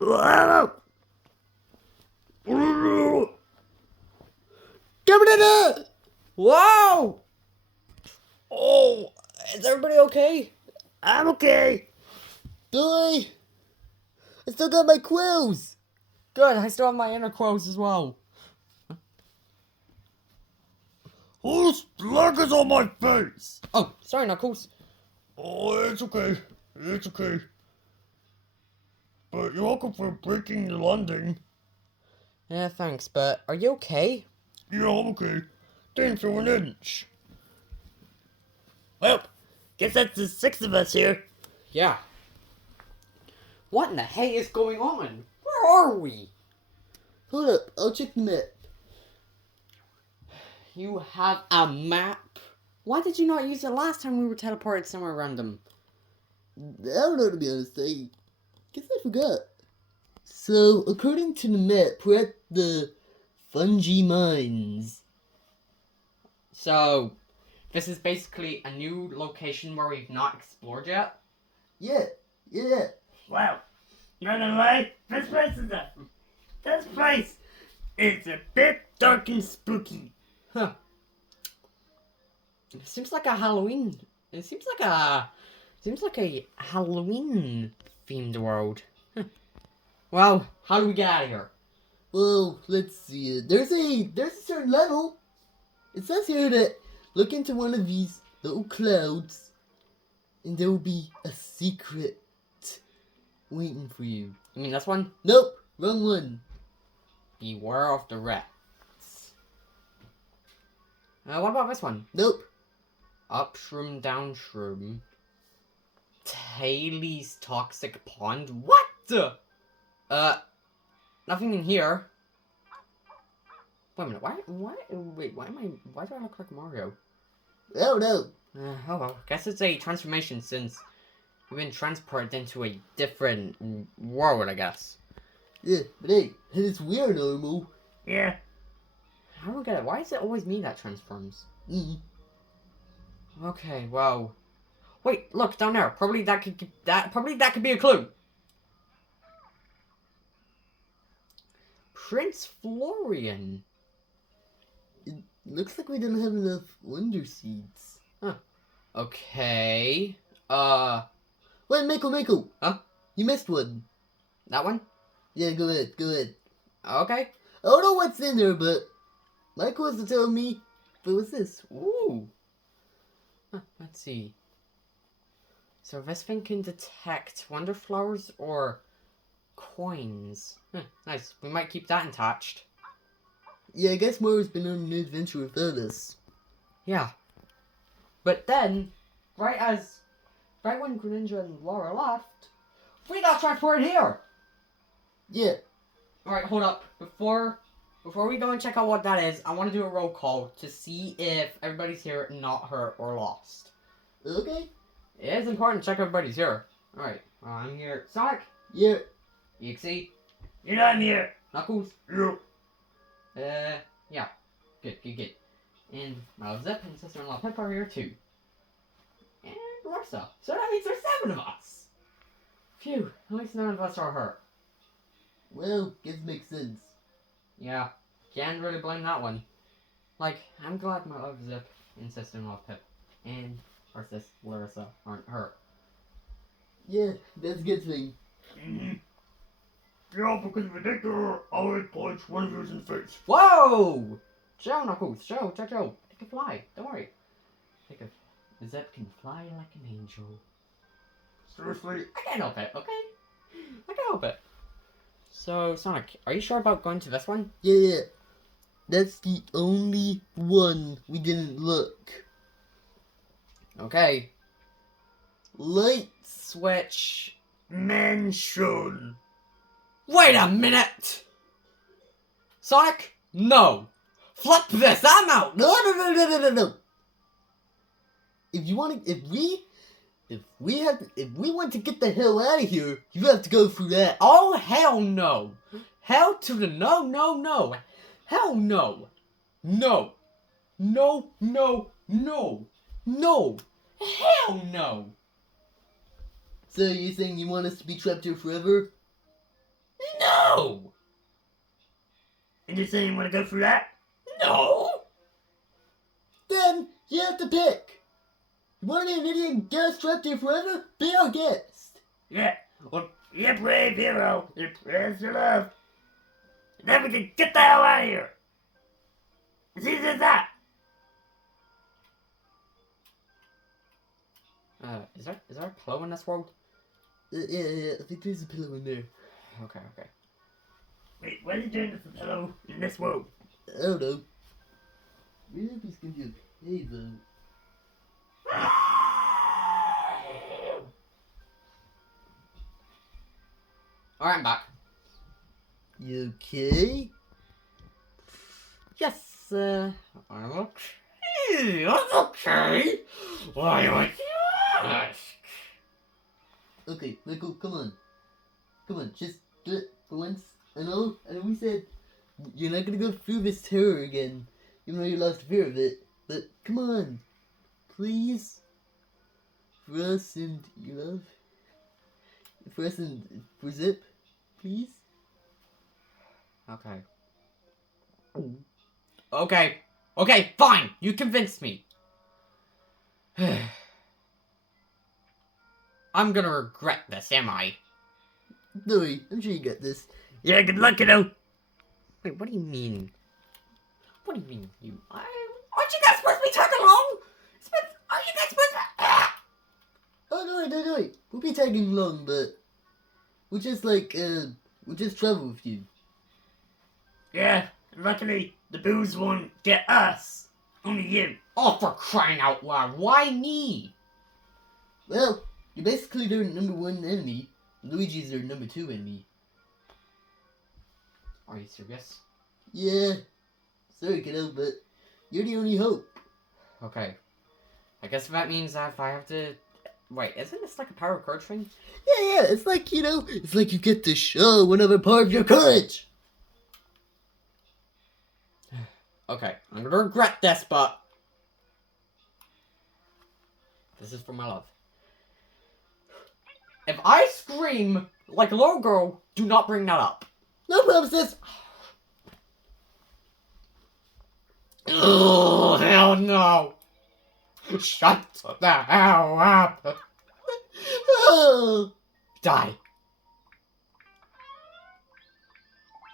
Wow! Give it a Wow! Oh, is everybody okay? I'm okay. Billy! I still got my quills! Good, I still have my inner quills as well. Whose leg is on my face? Oh, sorry, Knuckles. Oh, it's okay. It's okay. But you're welcome for breaking the landing. Yeah, thanks, but are you okay? Yeah, I'm okay. Thanks for an inch. Well, guess that's the 6 of us here. Yeah. What in the hey is going on? Where are we? Hold up, I'll check the map. You have a map? Why did you not use it last time we were teleported somewhere random? I don't know, to be honest. I guess I forgot. So, according to the map, we're at the Fungi Mines. So, this is basically a new location where we've not explored yet? Yeah. Wow. Not gonna lie, this place is a bit dark and spooky. Huh. It seems like a Halloween. It seems like a Halloween themed world. Huh. Well, how do we get out of here? Well, let's see. There's a certain level. It says here that look into one of these little clouds, and there will be a secret waiting for you. You mean this one? Nope, wrong one. Beware of the rats. What about this one? Nope. Up shroom, down shroom. Tailey's toxic pond. What the? Nothing in here. Wait a minute. Why do I look like Mario? I don't know. Oh well. Guess it's a transformation since we've been transported into a different world, I guess. Yeah, but hey, it's weird normal. Yeah. I don't get it. Why is it always me that transforms? Okay, well. Wait, look down there. Probably that could be a clue. Prince Florian. It looks like we didn't have enough wonder seeds. Huh. Okay. Wait, Mako. Huh? You missed one. That one? Yeah, go ahead. Okay. I don't know what's in there, but Michael was to tell me. But what's this? Ooh. Huh, let's see. So this thing can detect wonder flowers or coins. Nice. We might keep that attached. Yeah, I guess Mario's been on an adventure without us. Yeah. But then, right when Greninja and Laura left, we got transported here. Yeah. Alright, hold up. Before we go and check out what that is, I want to do a roll call to see if everybody's here, not hurt or lost. Okay. It is important to check everybody's here. Alright, I'm here. Sonic? Yeah. Exe? Yeah, I'm here. Knuckles? Yeah. Yeah. Good. And Zipp and sister-in-law Pipp are here too. And Larsa. So that means there's 7 of us! Phew, at least none of us are hurt. Well, guess makes sense. Yeah, can't really blame that one. Like, I'm glad my love Zipp and sister-in-law Pipp and our sis Larissa aren't hurt. Yeah, that's a good thing. Yeah, because if I did I would punch one of yours in the face. Whoa! Show, Knuckles, show. He can fly, don't worry. Zipp can fly like an angel. Seriously? I can't help it, okay? I can't help it. So, Sonic, are you sure about going to this one? Yeah. That's the only one we didn't look. Okay. Light Switch. Mansion. Wait a minute! Sonic, no! Flip this, I'm out! No. If we want to get the hell out of here, you have to go through that. Oh, hell no! Hell to the no! Hell no! No! Hell no! So you're saying you want us to be trapped here forever? No! And you're saying you want to go through that? No! Then you have to pick. You want to be an idiot and get us trapped here forever? Be our guest. Yeah. Well, you're a brave hero. You're prayers to love. And then we can get the hell out of here. It's easy as that. Is there a pillow in this world? Yeah, I think there's a pillow in there. Okay. Wait, what are you doing with the pillow in this world? I don't know. Maybe it's gonna be okay though. Alright, I'm back. You okay? Yes, I'm okay. I'm okay. Why would you ask? Okay, Michael, come on. Come on, just do it for once. I know we said you're not gonna go through this terror again, even though you lost fear of it. But come on, please. For us and you love. For us and for Zip, please. Okay. Okay, fine. You convinced me. I'm gonna regret this, am I? Don't worry, I'm sure you got this. Yeah, good luck, kiddo. Wait, what do you mean? What do you mean, you? Aren't you guys supposed to be tagging along? Aren't you guys supposed to? Oh, don't worry. We'll be tagging along, but we'll just travel with you. Yeah, luckily the booze won't get us. Only you. Oh, for crying out loud! Why me? Well, you're basically their number one enemy. Luigi's their number two enemy. Are you serious? Yeah. Sorry, kiddo, but you're the only hope. Okay. I guess that means that if I have to... Wait, isn't this like a power courage thing? Yeah, it's like, it's like you get to show another part of your courage. Okay, I'm gonna regret this, but... This is for my love. If I scream like a little girl, do not bring that up. No promises. Oh, hell no! Shut the hell up! Oh. Die.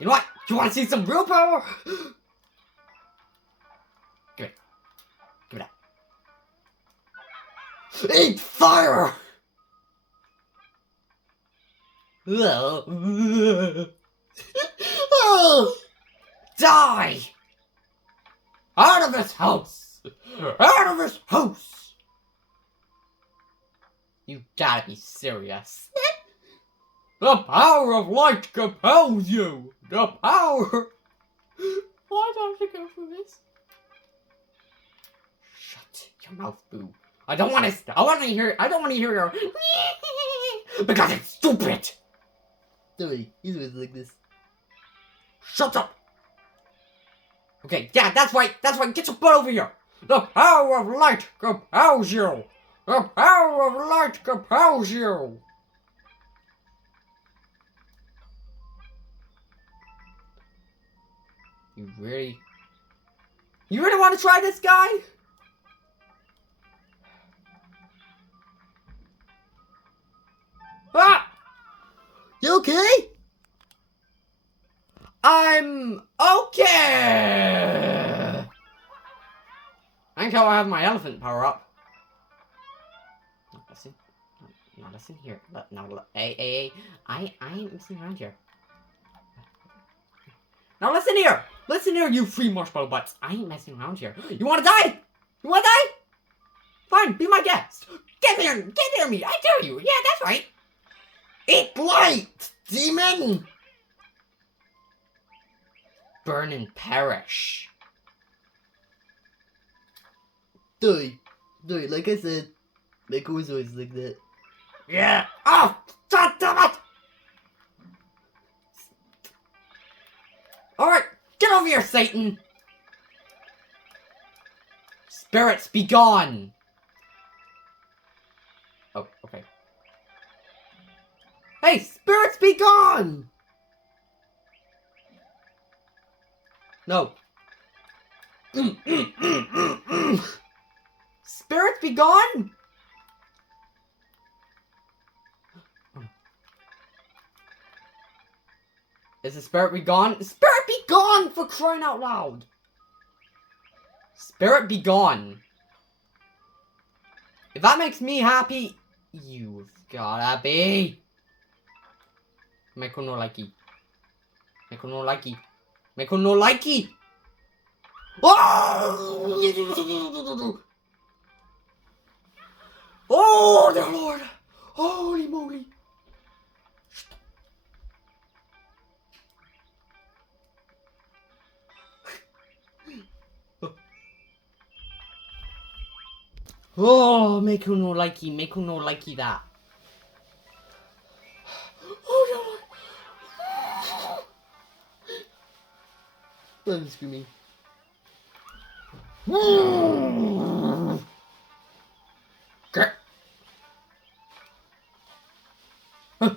You know what? You want to see some real power? Give it. Give it up. Eat fire! Oh. Die! Out of this house! Out of this house! You gotta be serious. The power of light compels you! The power... Why do I have to go through this? Shut your mouth, Boo. I don't want to hear your... Because it's stupid! Don't worry, he's always like this. Shut up! Okay, yeah, that's right, get your butt over here! The power of light compels you! The power of light compels you! You really want to try this, guy? Ah! You okay? I'm okay! I think I'll have my elephant power up. Not listen here. Hey, I ain't messing around here. Now listen here! Listen here, you free marshmallow butts. I ain't messing around here. You wanna die? You wanna die? Fine, be my guest. Get near me. I dare you. Yeah, that's right. Eat light, demon! Burn and perish. Don't worry, like I said, Mako was always like that. Yeah. Oh, God damn it! Alright, get over here, Satan! Spirits, be gone! Oh, okay. Hey, spirits, be gone! No. Spirits be gone! Is the spirit be gone? Spirit be gone, for crying out loud! Spirit be gone. If that makes me happy, you've gotta be. Make no likey. Make no likey. Make no likey. Oh! Oh, dear Lord! Holy moly! Oh, make no likey that. Oh, dear Lord! I'm screaming. Okay. Oh.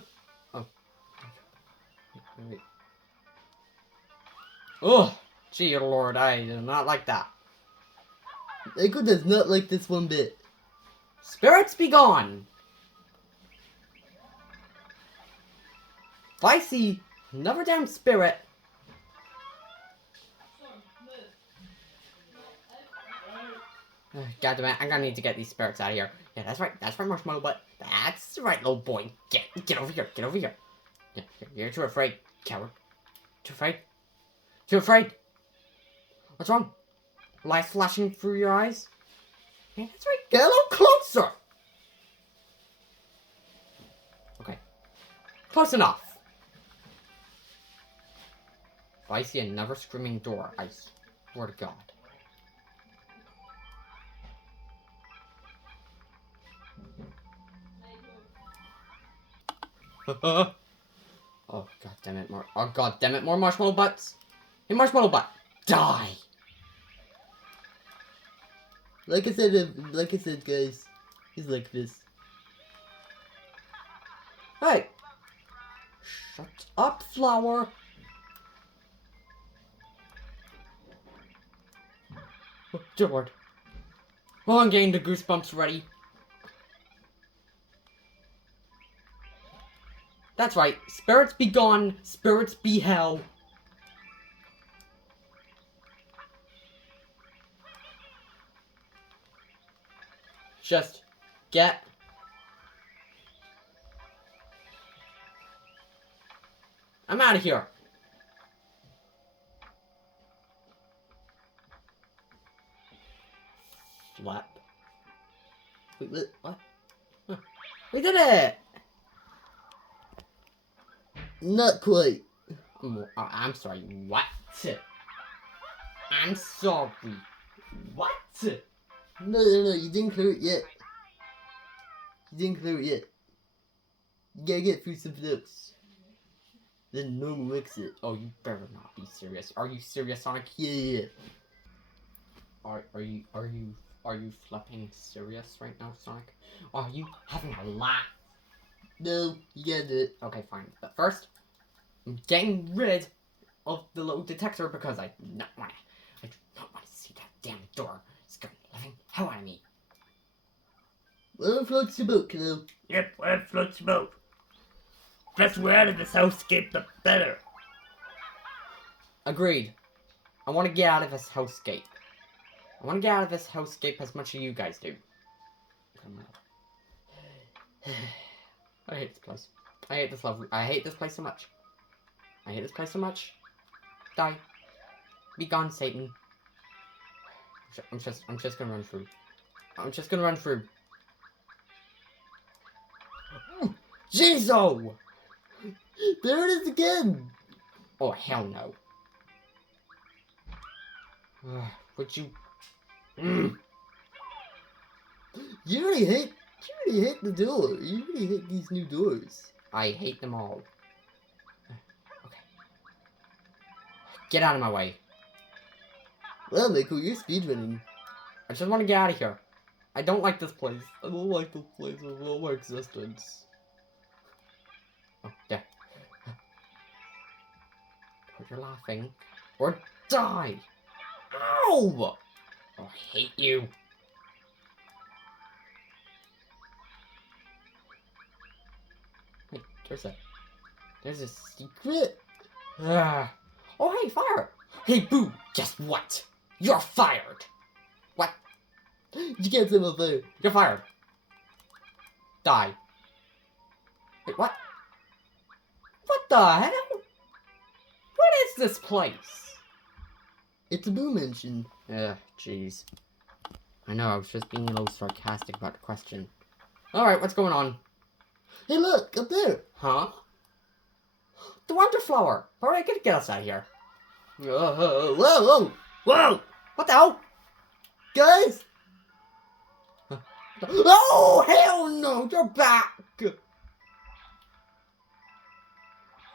Wait. Oh, gee Lord, I do not like that. Echo does not like this one bit. Spirits be gone. If I see another damn spirit. God damn it, I'm gonna need to get these spirits out of here. Yeah, that's right, Marshmallow Butt. That's right, little boy. Get over here, Yeah, you're too afraid, coward. Too afraid? Too afraid? What's wrong? Light flashing through your eyes? Yeah, that's right, get a little closer! Okay. Close enough. If I see another screaming door, I swear to God. Oh god damn it, more marshmallow butts. Hey, Marshmallow Butt, die! Like I said, guys, he's like this. Hey! Shut up, Flower! Oh, dear Lord. Oh, I'm getting the goosebumps ready. That's right, spirits be gone, spirits be hell. Just get... I'm out of here. Flap. Wait, What? Huh. We did it! not quite. I'm sorry, what? I'm sorry. What? No, you didn't clear it yet. You gotta get through something else. Then normal exit. Oh, you better not be serious. Are you serious, Sonic? Yeah. Are you flipping serious right now, Sonic? Are you having a laugh? No, you gotta do it. Okay, fine. But first, I'm getting rid of the little detector because I do not want to see that damn door. It's going to living hell out of me. Well, floats your boat, kiddo. Yep, whatever floats your boat. The faster we're out of this housecape, the better. Agreed. I want to get out of this housescape. I want to get out of this housescape as much as you guys do. Come on. I hate this place. I hate this level. I hate this place so much. Die. Be gone, Satan. I'm just gonna run through. Jeez-o! There it is again. Oh, hell no. Would you... You really hate the door. You really hate these new doors. I hate them all. Okay. Get out of my way. Well, Michael, you're speedrunning. I just want to get out of here. I don't like this place. I don't like this place with all my existence. Oh, yeah. You're laughing. Or Die! Ow! Oh, I hate you. Wait, there's a secret? Ah. Oh, hey, fire! Hey, Boo, guess what? You're fired! What? You can't set my fire. You're fired. Die. Wait, what? What the hell? What is this place? It's a Boo mansion. Ugh, jeez. I know, I was just being a little sarcastic about the question. Alright, what's going on? Hey, look, up there. Huh? The Wonder Flower! Alright, get us out of here. Whoa, whoa. Whoa! What the hell? Guys. Oh, hell no! You're back!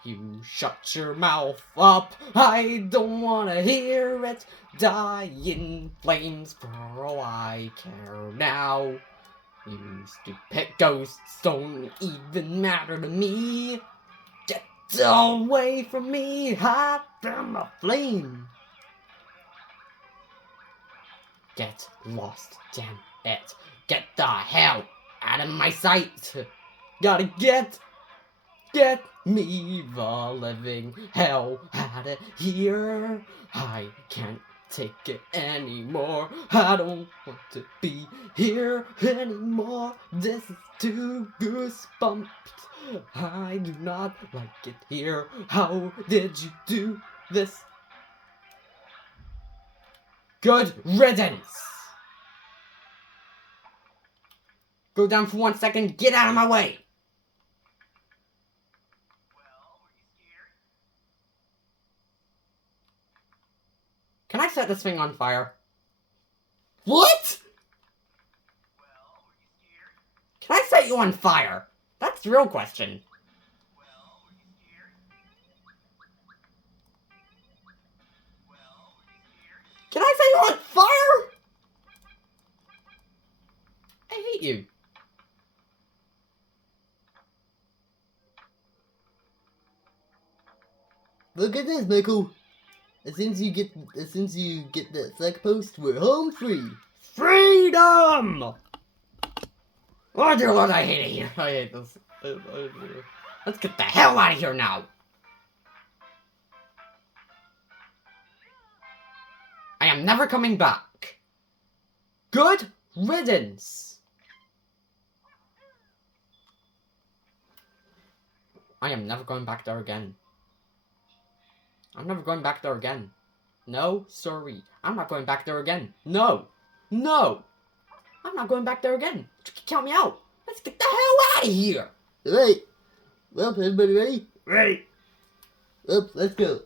You shut your mouth up. I don't wanna hear it. Die in flames for all I care now. You stupid ghosts don't even matter to me. Get away from me. Hide from a flame. Get lost, damn it. Get the hell out of my sight. Gotta get me the living hell out of here. I can't take it anymore. I don't want to be here anymore. This is too goosebumped. I do not like it here. How did you do this? Good riddance. Go down for 1 second. Get out of my way. Can I set this thing on fire? What? Can I set you on fire? That's the real question. Can I set you on fire? I hate you. Look at this, Michael. As soon as you get that flag post, we're home free. Freedom! Oh dear Lord, I hate it here. I hate this. Let's get the hell out of here now. I am never coming back. Good riddance. I am never going back there again. I'm never going back there again. No, sorry. I'm not going back there again. No. No. I'm not going back there again. Count me out. Let's get the hell out of here. Alright. Well, everybody ready? Ready. Well, let's go.